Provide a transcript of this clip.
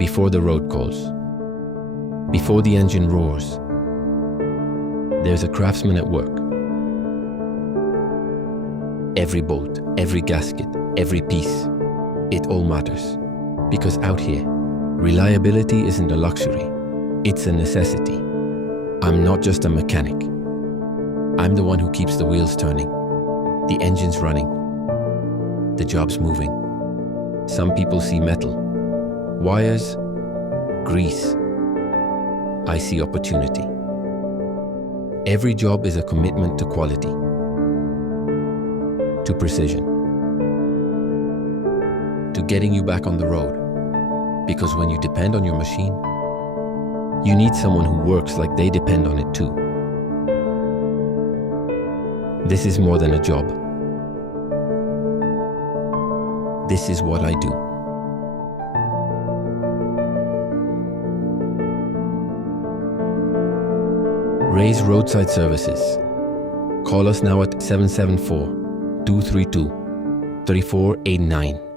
before the road calls, before the engine roars, there's a craftsman at work. Every bolt, every gasket, every piece, it all matters. Because out here, reliability isn't a luxury, it's a necessity. I'm not just a mechanic. I'm the one who keeps the wheels turning, the engines running, the jobs moving. Some people see metal, wires, grease. I see opportunity. Every job is a commitment to quality, to precision, to getting you back on the road. Because when you depend on your machine, you need someone who works like they depend on it too. This is more than a job. This is what I do. Raise Roadside Services. Call us now at 774-232-3489.